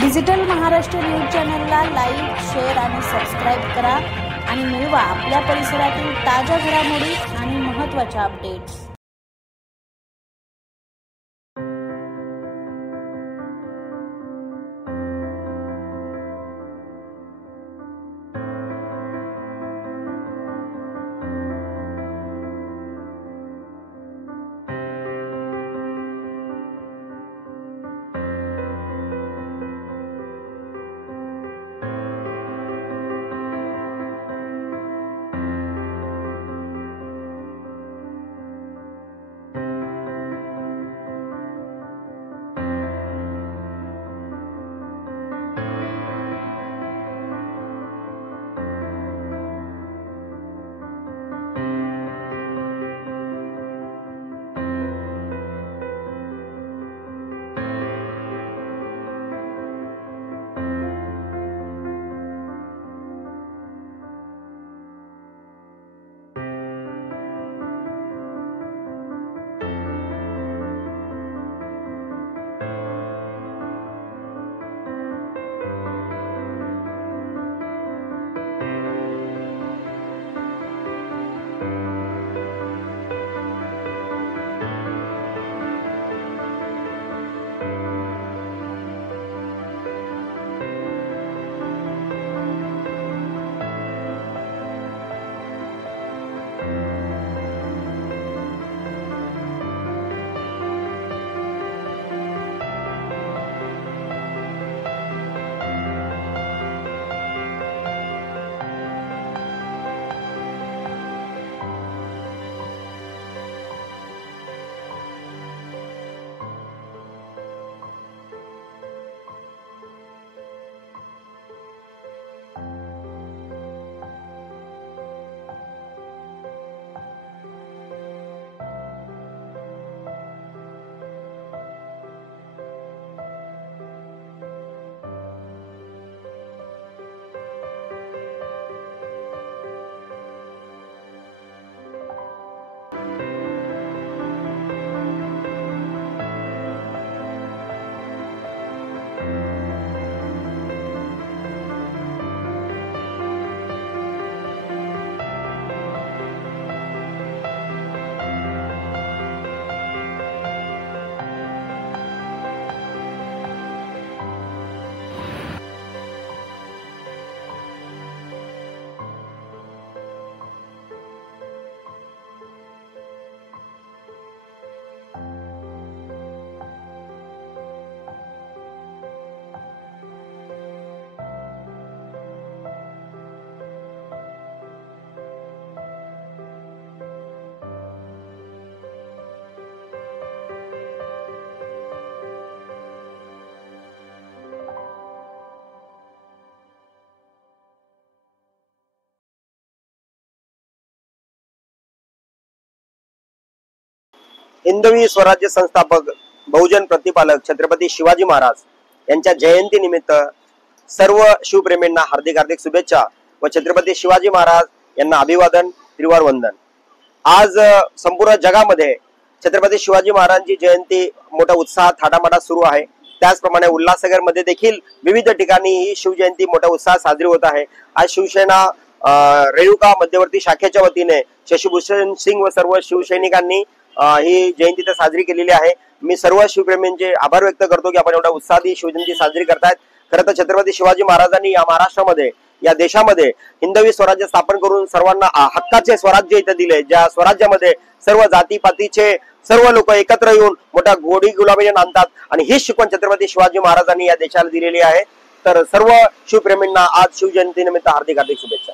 Digital Maharashtra news चॅनलला like, share आणि subscribe करा आणि मिळवा आपल्या परिसरातील ताज्या घडामोडी आणि महत्त्वाच्या अपडेट्स। हिंदवी स्वराज्य संस्थापक बहुजन प्रतिपालक छत्रपती शिवाजी महाराज यांच्या जयंती निमित्त सर्व शिवप्रेमींना हार्दिक हार्दिक शुभेच्छा व छत्रपती शिवाजी महाराज यांना अभिवादन, त्रिवार वंदन। आज संपूर्ण जगामध्ये छत्रपती शिवाजी महाराजांची जयंती मोठ्या उत्साहात थाटामाटात सुरू आहे। त्याचप्रमाणे उल्हासनगर मध्ये देखील विविध ठिकाणी ही शिवजयंती मोठ्या उत्साहात साजरी होत आहे। आज शिवसेना रेणुका मध्यवर्ती शाखेच्या वतीने शशिभूषण सिंग व सर्व शिवसैनिकांनी ही जयंती तर साजरी केलेली आहे। मी सर्व शिवप्रेमींचे आभार व्यक्त करतो की आपण एवढ्या उत्साहात ही शिवजयंती साजरी करतायत। खरं तर छत्रपती शिवाजी महाराजांनी या महाराष्ट्रामध्ये, या देशामध्ये हिंदवी स्वराज्य स्थापन करून सर्वांना हक्काचे स्वराज्य इथे दिले, ज्या स्वराज्यामध्ये सर्व जातीपातीचे सर्व लोक एकत्र येऊन मोठ्या गोडी गुलाबीने नांदतात आणि ही शिकवण छत्रपती शिवाजी महाराजांनी या देशाला दिलेली आहे। तर सर्व शिवप्रेमींना आज शिवजयंती निमित्त हार्दिक हार्दिक शुभेच्छा।